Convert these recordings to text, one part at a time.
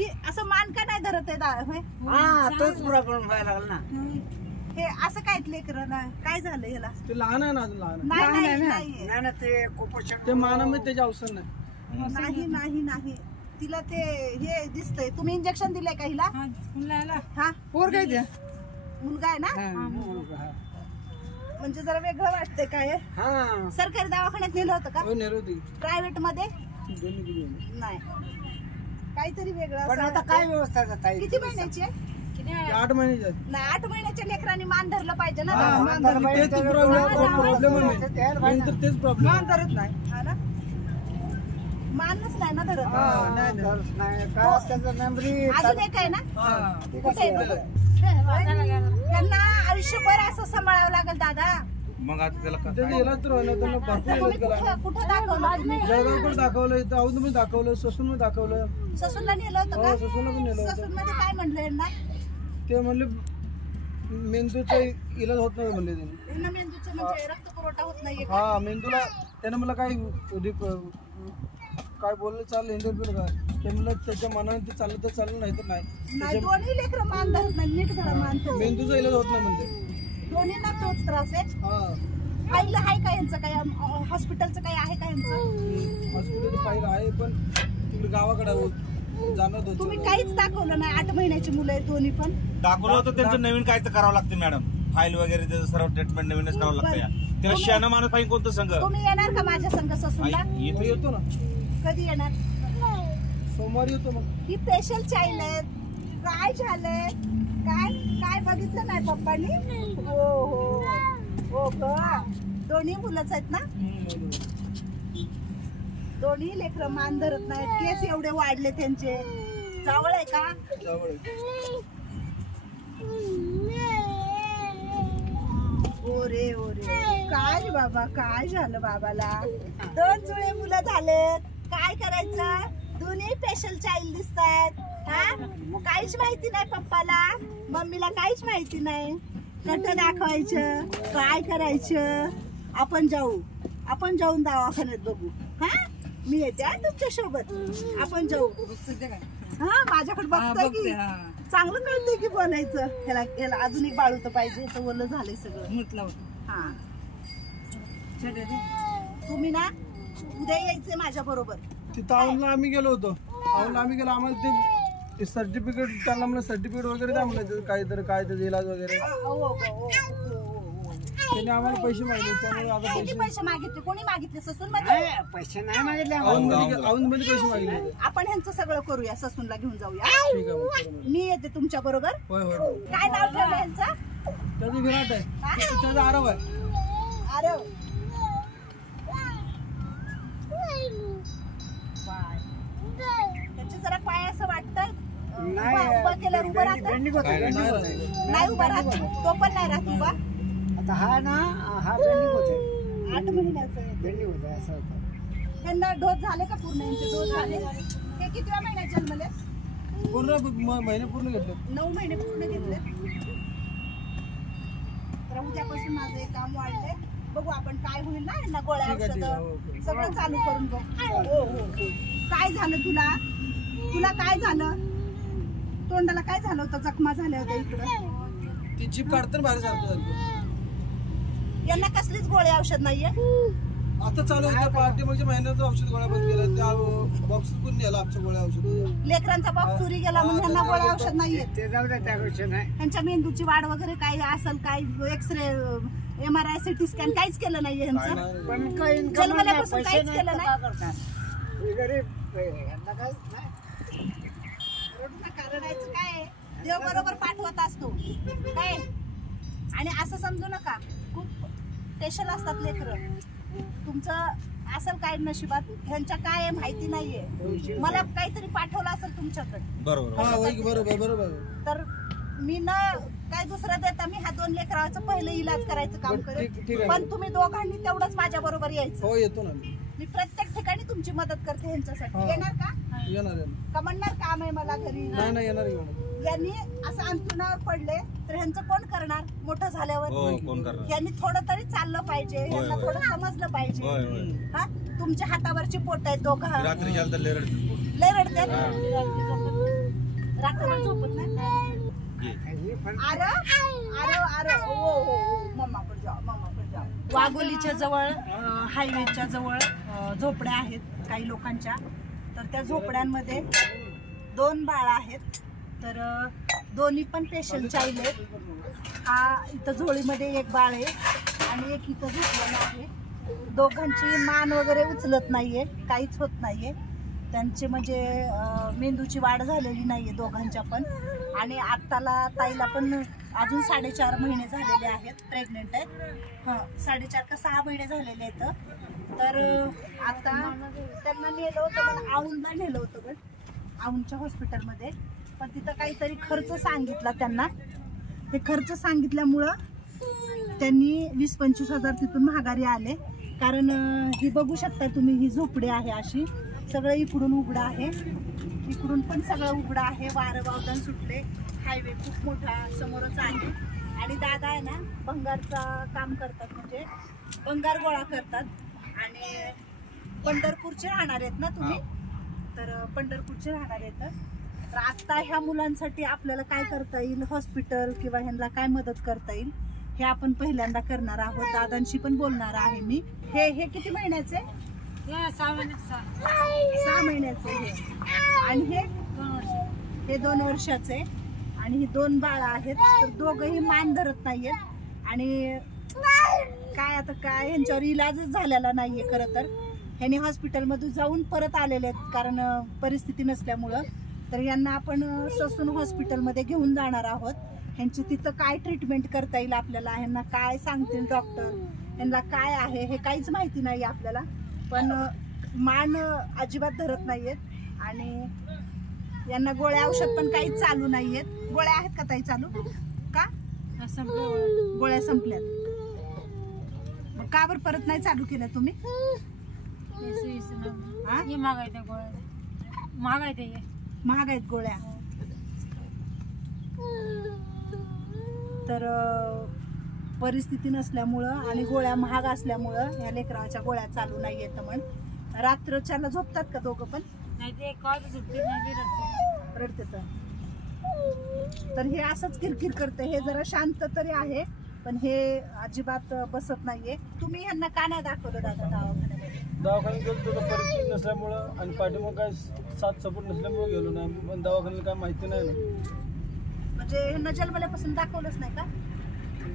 ही असं मान का नाही धरत आहे? तोच प्रॉब्लेम व्हायला लागला ना. हे असं काय लेकरं ना काय झालं याला? ते लहान आहे ना, अजून लहान नाही ना ते कुपोषण ते मानामध्ये त्याचे औषध नाही. नाही नाही नाही तिला ते हे दिसतंय. तुम्ही इंजेक्शन दिलंय का हिला? हा पोर काय द्या मुलगा आहे ना. म्हणजे जरा वेगळं वाटतंय काय? सरकारी दवाखान्यात नेलं होतं का? प्रायव्हेट मध्ये नाही काहीतरी वेगळं. पण आता काय व्यवस्था जाता? किती महिन्याची? 8 महिन्याचे. नाही 8 महिन्याच्या लेकरांनी मान धरलं पाहिजे ना. तेच प्रॉब्लेम मान धरत नाही. हा ना मानच नाही ना धरत. अजून एक आहे ना. कुठे त्यांना आयुष्यभर असं सांभाळावं लागेल दादा. मग आता त्याला कुठं दाखवलं? जळगावकडे दाखवलं, इथं औंधमध्ये दाखवलं, ससून दाखवलं. ससूनला नेलं होतं का? ससूनला पण नेलं. ससून मध्ये काय म्हणलं यांना? ते म्हणले मेंदूचा इलाज होत नाही म्हणले त्यांना. मेंदूचं म्हणजे रक्त पुरवठा होत नाहीये. हा मेंदूला त्यानं मला काय बोललं चाललं इंटरव्ह्यू का ते म्हणलं त्याच्या मनाने ते चाललं तर चाललं नाही तर नाही. दोन्ही लेकरं मान धरत नाही. नीट धरा मान. मेंदूचा इलाज होत नाही म्हणते. दोन्हींना तोच त्रास आहे. आईला आहे का यांचं काय? हॉस्पिटलचं काय आहे का यांचं? हॉस्पिटल फाईल आहे पण तिकडे गावाकडे जाणार होतो. तुम्ही काहीच दाखवलं नाही. 8 महिन्याची मुलं आहेत दोन्ही पण. दाखवलं होतं त्यांचं नवीन काय तर करावं लागतं मॅडम. फाईल वगैरे त्याचं सर्व ट्रीटमेंट नवीनच करावं लागतं. त्याला शहाणा माणूस पाहिजे कोणतं संघ. तुम्ही येणार का माझ्या संघ ससूनला? येतो ना. कधी येणार? सोमवारी येतो. मग ही स्पेशल चाइल्ड आहे. काय झालंय? काय काय बघितलं नाही पप्पांनी? हो हो हो का. दोन्ही मुलंच आहेत ना. दोन्ही लेकरं मान धरत नाहीत. केस एवढे वाढले त्यांचे. जावळ आहे का? जवळ ओरे ओरे काय बाबा काय झालं बाबाला? 2 जुळे मुलं झालेत. काय करायचं? दोन्ही स्पेशल चाइल्ड दिसतायत. काहीच माहिती नाही पप्पाला मम्मीला. काहीच माहिती नाही. कसं दाखवायचं? काय करायचं? आपण जाऊन दवाखान्यात बघू. हा मी येते तुमच्या सोबत. आपण जाऊ. हा माझ्याकडे बघतोय की चांगलं कळतंय की बोलायचं. ह्याला अजून एक बाळू तर पाहिजे. तर ओलं झालंय सगळं. हा तुम्ही ना उद्या यायचंय माझ्या बरोबर. तिथं औंधला आम्ही गेलो होतो. आम्हाला ते सर्टिफिकेट त्यांना म्हणलं सर्टिफिकेट वगैरे द्या म्हणलं. काय त्याचं इलाज वगैरे. त्याने आम्हाला पैसे मागितले. त्यामुळे आता पैसे मागितले. कोणी मागितले? ससून मध्ये पैसे नाही मागितले. औंधमध्ये पैसे मागितले. आपण ह्यांचं सगळं करूया. ससूनला घेऊन जाऊया. ठीक आहे. मी येते तुमच्या बरोबर. होय होय. काय नाव ठेवलं यांचं? त्याचं विराट आहे. त्याचा आरव आहे. आरव. त्याचे जरा पाय असं वाटतं. उभा केल्यावर उभं राहत नाही. उभा राहत. तो पण नाही राहत उभा. आता हा ना हा बेंडिंग होते. 8 महिन्याचं बेंडिंग होते असं होतं. त्यांना डोस झाले का? पूर्ण यांचे डोस झाले. ते किती महिन्यात जन्मले? पूर्ण महिने पूर्ण घेतले. 9 महिने पूर्ण घेतले. तर उद्यापासून माझं एक काम वाढलंय. बघू आपण काय होईल ना. यांना गोळ्या औषधं सगळं चालू करून बघू. काय झालं तुला काय झालं? तोंडाला काय झालं होतं? जखमा झाल्या होत्या इकडं. ती जीप काढताना बाहेर सारखं. यांना कसलीच गोळ्या औषध नाहीये. आता चालू होत्या पार्टीमागच्या महिन्यात औषध गोळ्या बंद केल्या. त्या बॉक्स पण नेला आमच्या गोळ्या औषध. लेकरांचा बॉक्स चोरी गेला म्हणून यांना गोळ्या औषध नाहीये. ते जाऊ द्या त्या गोष्टी नाही. त्यांच्या मेंदूची वाढ वगैरे काय असेल काय? एक्सरे MRI CT स्कॅन काहीच केलं नाहीये यांचं. पण काही जन्मल्यापासून काहीच केलं नाही. रडायचं काय? देव बरोबर पाठवत असतो काय. आणि असं समजू नका खूप स्पेशल असतात लेकरं. तुमचं असेल काय नशिबात. ह्यांच्या काय आहे माहिती नाहीये. मला काहीतरी पाठवलं असेल तुमच्याकडे. बरोबर. तर मी न काय दुसरं देता मी ह्या 2 लेकरांचं पहिलं इलाज करायचं काम करेन. पण तुम्ही दोघांनी तेवढंच माझ्या बरोबर यायचं. हो येतो ना. मी प्रत्येक ठिकाणी तुमची मदत करते ह्यांच्यासाठी. येणार का? येणार. का म्हणणार काम आहे मला घरी? नाही येणार. यांनी असं अंथरुणावर पडले तर ह्यांचं कोण करणार मोठं झाल्यावर? यांनी थोडं तरी चाललं पाहिजे. यांना थोडं समजलं पाहिजे. हा तुमच्या हातावरची पोट आहे दोघं. रात्री लय रडते. रात्रभर झोपत नाही. ये. अरे अरे अरे ओ हो मम्माकडे जाऊ. वाघोलीच्या जवळ हायवेच्या जवळ झोपड्या आहेत काही लोकांच्या. तर त्या झोपड्यांमध्ये 2 बाळं आहेत. तर दोन्ही पण पेशंट चाइल्ड आहेत. हा इथं झोळीमध्ये एक बाळ आहे आणि एक इथं झोपलेलं आहे. दोघांची मान वगैरे उचलत नाहीये, काहीच होत नाहीये. त्यांचे म्हणजे मेंदूची वाढ झालेली नाहीये दोघांच्या पण. आणि आत्ताला ताईला पण अजून 4.5 महिने झालेले आहेत, प्रेग्नेंट आहेत. 4.5 का 6 महिने झालेले आहेत. तर आता त्यांना नेलं होतं पण औंधला नेलं होतं पण औंधच्या हॉस्पिटलमध्ये. पण तिथं काहीतरी खर्च सांगितला त्यांना. ते खर्च सांगितल्यामुळं त्यांनी 20-25 हजार तिथून माघारी आले. कारण ही बघू शकता तुम्ही, ही झोपडी आहे अशी. सगळं इकडून उघडं आहे, इकडून पण सगळं उघडं आहे. वारं वावदान सुटले. हायवे खूप मोठा समोरच आहे. आणि दादा आहे ना भंगारचा काम करतात, म्हणजे भंगार गोळा करतात. आणि पंढरपूरचे राहणार आहेत ना तुम्ही? तर पंढरपूरचे राहणार आहेत. तर आता ह्या मुलांसाठी आपल्याला काय करता येईल, हॉस्पिटल किंवा ह्यांना काय मदत करता येईल हे आपण पहिल्यांदा करणार आहोत. दादांशी पण बोलणार आहे मी. हे किती महिन्याचे? 6 महिन्याचे हे. आणि हे 2 वर्षाचे. आणि ही 2 बाळं आहेत. तर दोघंही मान धरत नाहीयेत. आणि काय आता काय ह्यांच्यावर इलाजच झालेला नाहीये. खरं तर ह्यांनी हॉस्पिटलमधून जाऊन परत आलेले आहेत कारण परिस्थिती नसल्यामुळं. तर यांना आपण ससून हॉस्पिटलमध्ये घेऊन जाणार आहोत. ह्यांची तिथं काय ट्रीटमेंट करता येईल आपल्याला, ह्यांना काय सांगतील डॉक्टर, ह्यांना काय आहे हे काहीच माहिती नाही आपल्याला. पण मान अजिबात धरत नाहीयेत. आणि यांना गोळ्या औषध पण काहीच चालू नाहीयेत. गोळ्या आहेत का ताई चालू? का गोळ्या संपल्यात? मग का बरं परत नाही चालू केल्या तुम्ही? महाग आहेत गोळ्या. तर परिस्थिती नसल्यामुळं आणि गोळ्या महाग असल्यामुळं ह्या लेकराच्या गोळ्या चालू नाही येत. म्हण रात्रच्याला झोपतात का दोघं पण? रडते. तर हे असंच किरकिर करते. हे जरा शांत तरी आहे पण हे अजिबात बसत नाहीये. तुम्ही ह्यांना का नाही दाखवलं दादा दवाखान्यामध्ये? दवाखान्यात गेलो तर परिस्थिती नसल्यामुळं आणि पाठीमाग काय साथ सपोर्ट नसल्यामुळे गेलो नाही. पण दवाखान्याला काय माहिती नाही ना. म्हणजे ह्यांना जन्मल्यापासून दाखवलंच नाही का?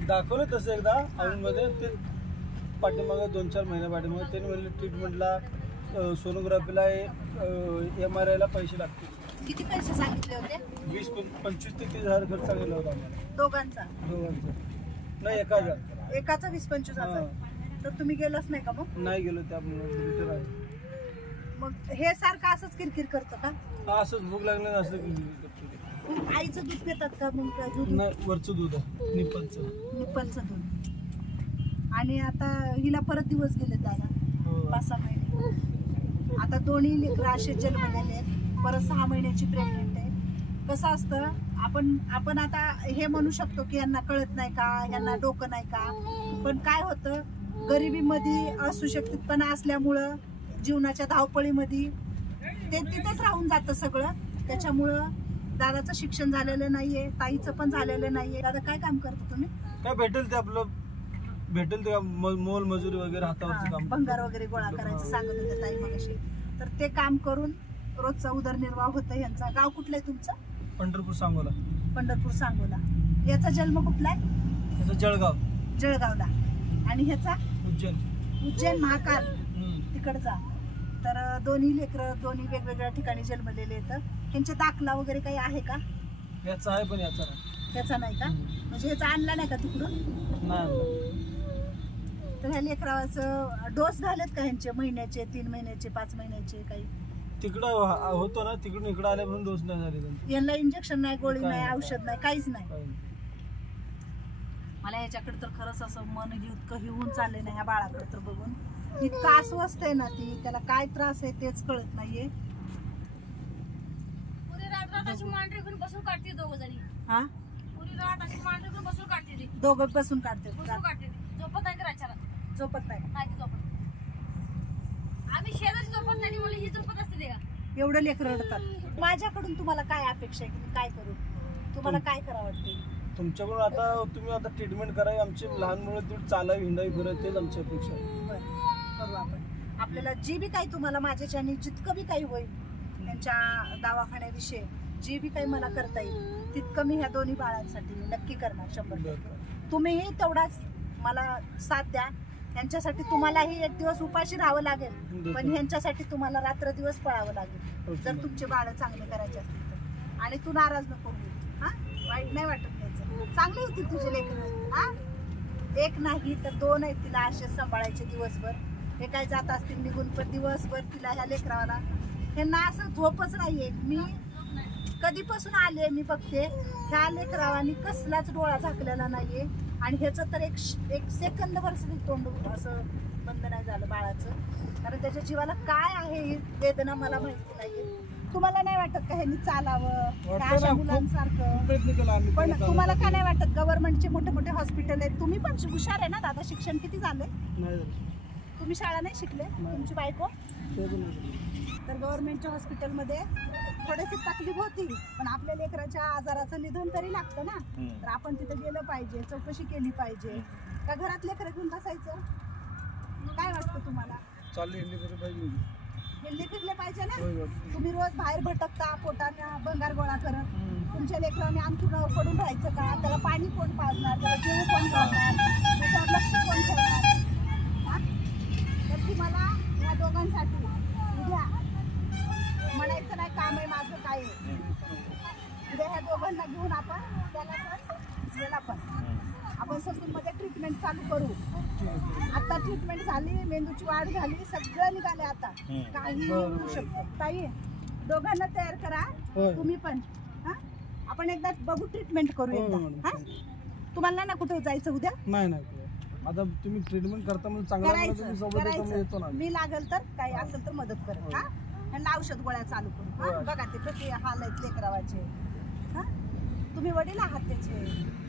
दाखवलं तसं एकदा औंधमध्ये. ते पाठीमागं 2-4 महिन्या पाठीमागं त्यांनी म्हणले ट्रीटमेंटला सोनोग्राफीला MRI ला पैसे लागतील. किती पैसे सांगितले होते? 25 ते 30 हजार खर्च सांगितला होता आम्हाला दोघांचा नाही, एकाचा 20-25 हजार. तर तुम्ही गेलोच नाही का? मग नाही गेलो त्यामुळे. मग हे सारखं असंच किरकिर करतो का? असंच भूक लागलं असं. आईचं दूध पितात का? मग दूध नाही, वरचं दूध आहे, निप्पलचं दूध. आणि आता हिला परत दिवस गेले दादा, 5-6 महिने. आता दोन्ही लेकरं असे जन्मलेले आहेत. परत 6 महिन्याची प्रेग्नेंट आहे. कसं असतं, आपण आता हे म्हणू शकतो की यांना कळत नाही का, यांना डोकं नाही का. पण काय होतं, गरिबीमध्ये असुशिक्षितपणा असल्यामुळं, जीवनाच्या धावपळीमध्ये ते तिथेच राहून जातं सगळं. त्याच्यामुळं दादाचं शिक्षण झालेलं नाहीये, ताईचं पण झालेलं नाहीये. दादा काय काम करतो तुम्ही? काय भेटेल ते आपलं भेटेल ते मोल मजुरी वगैरे हातावरचं काम. भंगार वगैरे गोळा करायचं सांगत होते ताई मगाशी. तर ते काम करून रोजचा उदरनिर्वाह होतं यांचा. गाव कुठलं आहे तुमचं? पंढरपूर सांगोला. पंढरपूर सांगोला. याचा जन्म कुठला आहे? त्याचं जळगावला. आणि ह्याचा उज्जैन महाकाल तिकडचा. तर दोन्ही लेकरं दोन्ही वेगवेगळ्या ठिकाणी जन्मलेले आहेत. ह्यांचे दाखला वगैरे काही आहे का? याचा आहे पण याचा नाही. याचा नाही का? म्हणजे ह्याचा आणला नाही का तिकडून? नाही. तर ह्या लेकराचं डोस झालेत का ह्यांचे? महिन्याचे, 3 महिन्याचे, 5 महिन्याचे काही? तिकडं होतो ना, तिकडून इकडं आल्यापासून डोस नाही झाले त्यांचे. यांना इंजेक्शन नाही, गोळी नाही, औषध नाही, काहीच नाही. मला ह्याच्याकडे तर खरंच असं मन इतकं होऊन चाललंय ना ह्या बाळाकडे तर बघून. इतकं अस्वस्थ आहे ना ती, त्याला काय त्रास आहे तेच कळत नाहीये. बसून काढते दोघं जणी. हा, बसून काढते ती. दोघं बसून काढते. बसून काढते ती. झोपत नाही रातच्याला. झोपत नाही. नाही ती झोपत. आम्ही शेजारची झोपत नाही, मला ही झोपत असते ते का? एवढं लेकरं रडतात. माझ्याकडून तुम्हाला काय अपेक्षा आहे की मी काय करू, तुम्हाला काय करावं वाटते? तुमच्याकडून आता तुम्ही आता ट्रीटमेंट करावी, आमची लहान मुलं दूर चालावी, हिंडावी, फिरावी, तेच आमची अपेक्षा आहे. बरं करू आपण. आपल्याला जे बी काही तुम्हाला माझ्याच्याने जितकं बी काही होईल त्यांच्या दवाखान्याविषयी जे बी काही मला करता येईल तितकं मी ह्या दोन्ही बाळांसाठी नक्की करणार 100%. तुम्हीही तेवढाच मला साथ द्या. यांच्यासाठी तुम्हालाही एक दिवस उपाशी राहावं लागेल, पण ह्यांच्यासाठी तुम्हाला रात्र दिवस पळावं लागेल जर तुमचे बाळ चांगले करायचे असतील तर. आणि तू नाराज नको होऊ, हा वाईट नाही वाटत घ्यायचं. चांगले होतील तुझे लेकरं, हा एक नाही तर 2 आहेत तिला असेच सांभाळायचे दिवसभर. हे काय जात असतील निघून, पण दिवसभर तिला ह्या लेकराला ह्यांना असं झोपच नाहीये. मी कधीपासून आले मी बघते ह्या लेकरावानी कसलाच डोळा झाकलेला नाहीये. आणि ह्याचं तर एक सेकंद तोंड असं बंद नाही झालं बाळाचं, कारण त्याच्या जीवाला काय आहे ही वेदना मला माहिती नाहीये. तुम्हाला नाही वाटत का ह्यांनी चालावं का अशा मुलांसारखं? प्रयत्न केला आम्ही, पण तुम्हाला काय नाही वाटत गव्हर्नमेंटचे मोठे मोठे हॉस्पिटल आहेत, तुम्ही पण हुशार आहे ना दादा, शिक्षण किती झालंय? नाही तुम्ही शाळा नाही शिकले, तुमची बायको? तर गव्हर्नमेंटच्या हॉस्पिटलमध्ये थोडीशी तकलीफ होती, पण आपल्या लेकराच्या आजाराचं निधन तरी लागतं ना, तर आपण तिथे गेलं पाहिजे, चौकशी केली पाहिजे. का घरात लेकरं घेऊन बसायचं? काय वाटतं तुम्हाला? चालले हिंडी फिरली पाहिजे. हिंडले फिरले पाहिजे ना. होय. तुम्ही रोज बाहेर भटकता पोटाने भंगार गोळा करत, तुमच्या लेकरांनी अंथरुणावर पडून राहायचं का? त्याला पाणी कोण पाजणार, त्याला जेवू कोण घालणार, त्याच्यावर लक्ष कोण ठेवणार? तर तुम्हाला या दोघांसाठी उद्या म्हणायचं नाही काम आहे माझं काय आहे, उद्या ह्या दोघांना घेऊन आपण त्याला पण याला पण आपण ससूनमध्ये ट्रीटमेंट चालू करू. आता ट्रीटमेंट झाली, मेंदूची वाढ झाली, सगळं निघाले आता, काही होऊ शकतं. ताई दोघांना तयार करा, तुम्ही पण. हा आपण एकदा बघू, ट्रीटमेंट करू एकदा. हा तुम्हाला ना कुठे जायचं उद्या? नाही आता तुम्ही ट्रीटमेंट करता म्हणजे चांगलं येतो ना. मी लागल तर काही असेल तर मदत करेल. हा आणि औषध गोळ्या चालू करू. बघा ते कसे हाल आहेत लेकरावाचे. हा तुम्ही वडील आहात त्याचे.